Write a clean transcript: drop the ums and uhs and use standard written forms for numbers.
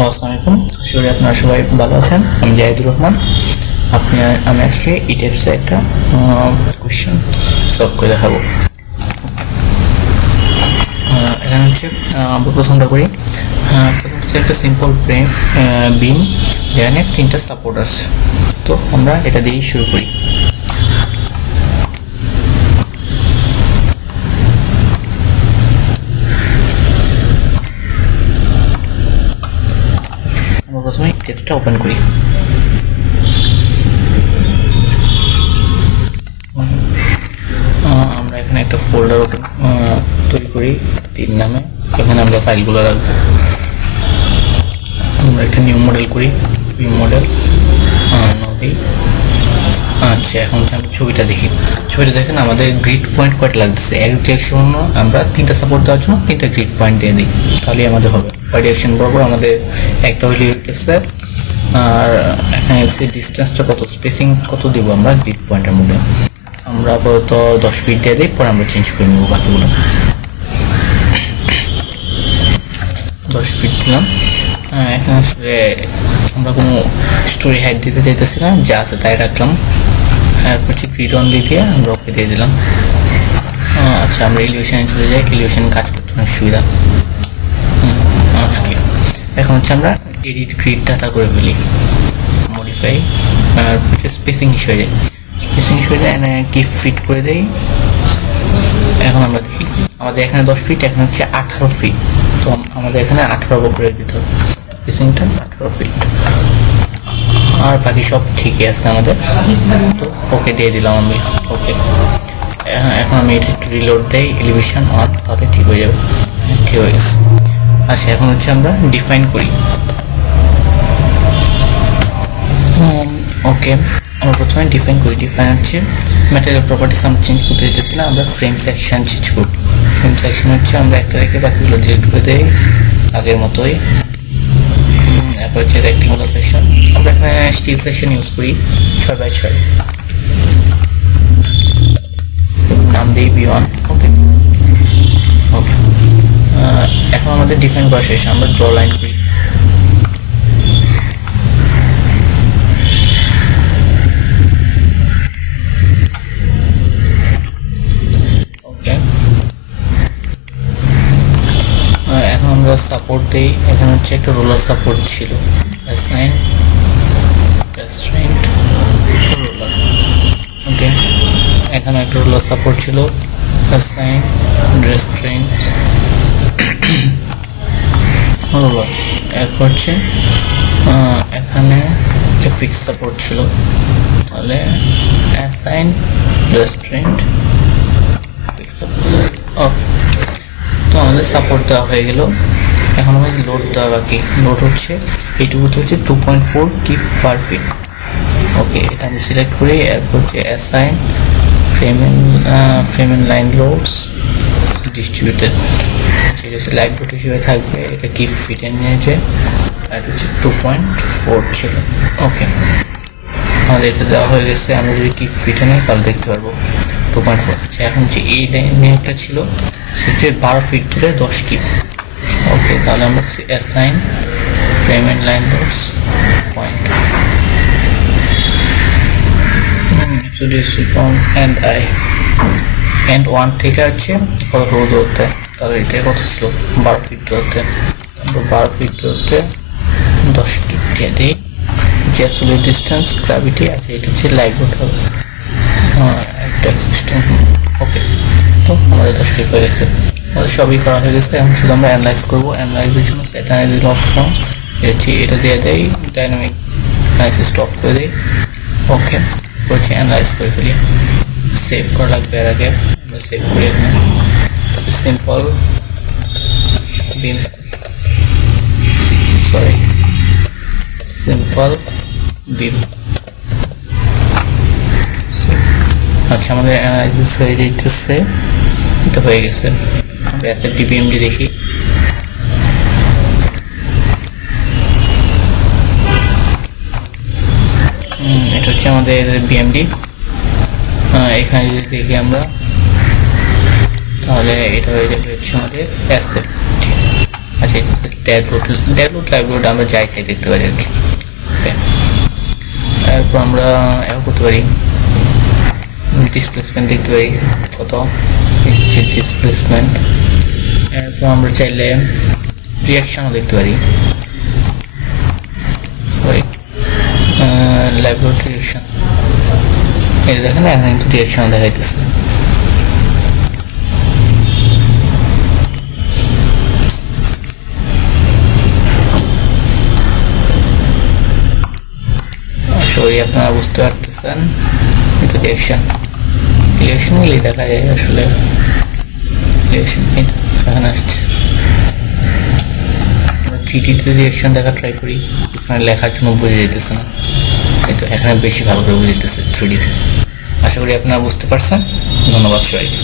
Hello, আসসালামু আলাইকুম। আশা করি আপনারা সবাই ভালো আছেন। আমি জাহিদুর রহমান। আমি আজকে এই টাইপসের একটা কোয়েশ্চেন সলভ করে দেখাবো। এখানে হচ্ছে আমরা প্রথমটা করি। প্রথম হচ্ছে একটা সিম্পল বিম যেখানে 3টা সাপোর্ট আছে। তো আমরা এটা দিয়েই শুরু করি। আমরা প্রথমে টেক্সটটা ওপেন করি। আমরা এখানে একটা ফোল্ডার তৈরি করি 3 নামে। এখানে আমরা ফাইলগুলো রাখবো। আমরা একটা নিউ মডেল করি, নিউ মডেল নদী। আচ্ছা, এখন আমি ছবিটা দেখি। ছবিটা দেখেন আমাদের গ্রিড পয়েন্ট কয়টা লাগতেছে। এক ডিরেকশন আমরা 3টা সাপোর্ট দেওয়ার জন্য 3টা গ্রিড পয়েন্ট দিয়ে দিই, তাহলে আমাদের হবে। ওয়াই ডিরেকশন বরাবর আমাদের একটা হইলে হইতেছে। আর এখানে হচ্ছে ডিস্টেন্সটা কত, স্পেসিং কত দিব আমরা গ্রিড পয়েন্টের মধ্যে। আমরা আপাতত 10 ফিট দিয়ে দিই, পরে আমরা চেঞ্জ করে নেব বাকিগুলো। 10 ফিট দিলাম। এখানে আসলে আমরা কোনো স্টোরি হাইট দিতে চাইতেছি না, যা আছে তাই রাখলাম। এরপর হচ্ছে গ্রিড অনলি দিয়ে আমরা ওকে দিয়ে দিলাম। আচ্ছা, আমরা এলিভেশনে চলে যাই। এলিভেশন কাজ করতে অনেক সুবিধা। আজকে এখন হচ্ছে আমরা এডিট গ্রিড ডাটা করে ফেলি, মডিফাই। আর হচ্ছে স্পেসিং হিসেবে যাই, স্পেসিং হিসেবে এখানে কি ফিট করে দেই। এখন আমরা দেখি আমাদের এখানে 10 ফিট, এখানে হচ্ছে 18 ফিট। তো আমাদের এখানে 18 করে দিতে হবে, স্পেসিংটা 18 ফিট। আর বাকি সব ঠিকই আছে আমাদের। তো ওকে দিয়ে দিলাম আমি, ওকে। এখন আমি এটা একটু রিলোড দেই, এলিভেশন অন, তাহলে ঠিক হয়ে যাবে। ঠিক হয়ে গেছে। আচ্ছা, এখন হচ্ছে আমরা ডিফাইন করি। ওকে, আমরা প্রথমে ডিফাইন করি। ডিফাইন হচ্ছে ম্যাটেরিয়াল প্রপার্টিস আমরা চেঞ্জ করতে দিতেছিলাম। আমরা ফ্রেম সেকশন চেঞ্জ করব। ফ্রেম সেকশন হচ্ছে আমরা একটা রেখে বাকিগুলো ডিলিট করে দেই আগের মতোই। তারপর হচ্ছে রেক্টেঙ্গুলার সেকশন, আমরা এখানে স্টিল সেকশন ইউজ করি 6x6। নাম দিই B1। ওকে ওকে। এখন আমাদের ডিফাইন করা শেষ, আমরা ড্র লাইন করি। আমরা সাপোর্ট দিই। এখানে হচ্ছে একটা রোলার সাপোর্ট ছিল, অ্যাসাইন রেস্ট্রেন্ট রোলার। ওকে, এখানে একটা রোলার সাপোর্ট ছিল, অ্যাসাইন রেস্ট্রেন্ট রোলার। এরপর হচ্ছে এখানে একটা ফিক্স সাপোর্ট ছিল, তাহলে অ্যাসাইন রেস্ট্রেন্ট ফিক্স সাপোর্ট। ওকে, তো আমাদের সাপোর্ট দেওয়া হয়ে গেল। এখন আমাদের লোড দেওয়া বাকি। লোড হচ্ছে এইটুকুতে হচ্ছে 2.4 কিপ পার ফিট। ওকে, এটা আমি সিলেক্ট করি। এরপর হচ্ছে assign frame and line loads distributed, যেটা হচ্ছে লাইভ লোড হিসেবে থাকবে। এটা কিপ ফিটে নিয়েছে, এটা হচ্ছে 2.4 ছিল। ওকে, আমাদের এটা দেওয়া হয়ে গেছে। আমরা যদি কিপ ফিটে নেই তাহলে দেখতে পারবো 2.4। এখন যে এই লাইনটা ছিল সেটা 12 ফিট ধরে 10 কিপ। ওকে, তাহলে আমরা assign frame and line loads point and 1 থেকে হচ্ছে কত রো ধরতে, তাহলে এটা কত ছিল 12 ফিট ধরতে। আমরা 12 ফিট ধরতে 10 কিপ দিয়ে দিই। যে অ্যাবসলিউট ডিস্টেন্স গ্র্যাভিটি আছে, এটা হচ্ছে লাইভ লোড হবে একটা এক্সিস্টেন্স। ওকে, তো আমাদের 10 কিপ হয়ে গেছে। আমাদের সবই করা হয়ে গেছে। এখন শুধু আমরা অ্যানালাইজ করবো। অ্যানালাইজের জন্য সেট অ্যানালাইজ অপশন এটা দিয়ে দেয়, ডাইনামিক অ্যানালাইসিস স্টপ করে দিই। ওকে, হচ্ছে অ্যানালাইজ করে ফেলি। সেভ করা লাগবে এর আগে, আমরা সেভ করি। এখানে সিম্পল বিম, সরি সিম্পল বিম। আচ্ছা, আমাদের অ্যানালাইসিস হয়ে যেতেছে, এটা হয়ে গেছে। আমরা SFD BMD দেখি। এটা হচ্ছে আমাদের BMD। এখানে যদি দেখি আমরা, তাহলে এটা হয়ে যাবে হচ্ছে আমাদের SFD। আচ্ছা, এটা ড্যাগলোড লাইভলোড আমরা যাই চাই দেখতে পারি আর কি। এরপর আমরা করতে পারি ডিসপ্লেসমেন্ট দেখতে পারি কত ডিসপ্লেসমেন্ট। এরপর আমরা চাইলে রিয়াকশনও দেখতে পারি, সরি লাইভলোড রিয়াকশন, এটা দেখেন এখন কিন্তু রিয়াকশন দেখাইতেছে। সরি আপনারা বুঝতে পারতেছেন, কিন্তু রিয়াকশন গেলে দেখা যায় আসলে রিয়াকশন এখানে আসছে। আমরা 3D-তে রিয়াকশন দেখা ট্রাই করি, এখানে লেখার জন্য বুঝে যেতেছে না, কিন্তু এখানে বেশি ভালো করে বুঝে যেতেছে 3D-তে। আশা করি আপনারা বুঝতে পারছেন। ধন্যবাদ সবাইকে।